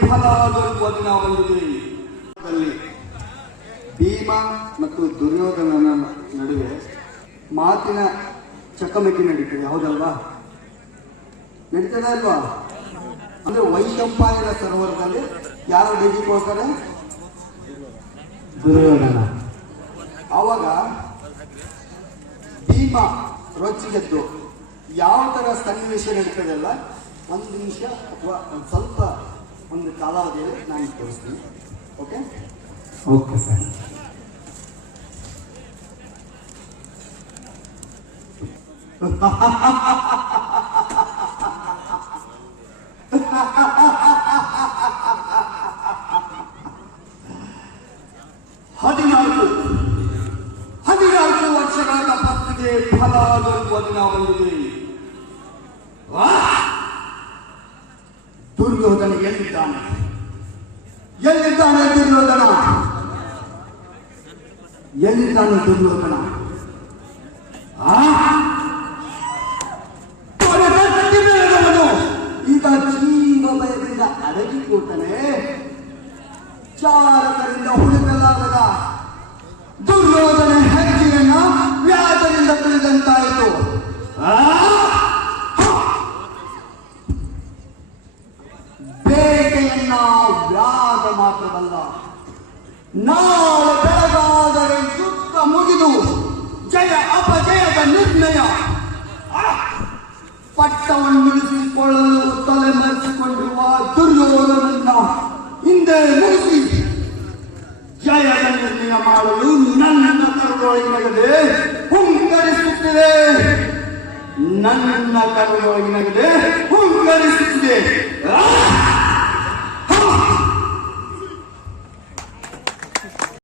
ಫಲ ನಾವು ಭೀಮ ಮತ್ತು ದುರ್ಯೋಧನನ ನಡುವೆ ಮಾತಿನ ಚಕಮಕಿ ನಡೀತದೆ, ಹೌದಲ್ವಾ? ನಡೀತದೆ ಅಲ್ವಾ? ಅಂದ್ರೆ ವೈಶಂಪಾಯನ ಸರೋವರದಲ್ಲಿ ಯಾರು ಹೋಗ್ತಾರೆ ದುರ್ಯೋಧನ. ಅವಾಗ ಭೀಮ ರೊಚ್ಚಿಗೆದ್ದು ಯಾವ ತರ ಸನ್ನಿವೇಶ ನಡೀತದಲ್ಲ ಒಂದು ನಿಮಿಷ ಅಥವಾ ಒಂದು ಸ್ವಲ್ಪ ಒಂದು ಕಾಲಾವಧಿಯಲ್ಲಿ ನಾನು ತೋರಿಸ್ತೀನಿ ಓಕೆ ಓಕೆ ಸರ್ ಹದಿನಾಲ್ಕು ಹದಿನಾಲ್ಕು ವರ್ಷಗಳ ತಪಸ್ಸಿಗೆ ಫಲ ದೊರಕುವ ದಿನ ಬಂದಿದೆ ವಾ! ದುರ್ಯೋಧನ ಎಲ್ಲಿದ್ದಾನೆ ಎಲ್ಲಿದ್ದಾನೆ ದುರ್ಯೋಧನ ಎಲ್ಲಿದ್ದಾನೆ ದುರ್ಯೋಧನ ಆ? ಕೊನೆಗಟ್ಟಿ ಬೆಳೆದವನು ಈಗ ಜೀವ ಭಯದಿಂದ ಅಡಗಿ ಕೂತನೆ ಚಾರಕರಿಂದ ಹುಡುಕಲಾಗದ ವ್ಯಾಜ ಮಾತ್ರವಲ್ಲ. ನಾಳೆ ಬೆಳಗಾದರೆ ಸುತ್ತ ಮುಗಿದು ಜಯ ಅಪಜಯದ ನಿರ್ಣಯ. ಪಟ್ಟವನ್ನುಳಿಸಿಕೊಳ್ಳಲು ತಲೆ ಮರೆಸಿಕೊಂಡಿರುವ ದುರ್ಯೋಧನನ್ನ ಹಿಂದೆ ಮುಗಿಸಿ ಜಯದ ನಿರ್ಣಯ ಮಾಡಲು ನನ್ನ ಕರುಳೊಳಗಿನಗದೆ ಹುಂಕರಿಸುತ್ತಿದೆ. ನನ್ನ ಕರುಳೊಳಗಿನಗದೆ ಹುಂಕರಿಸುತ್ತಿದೆ.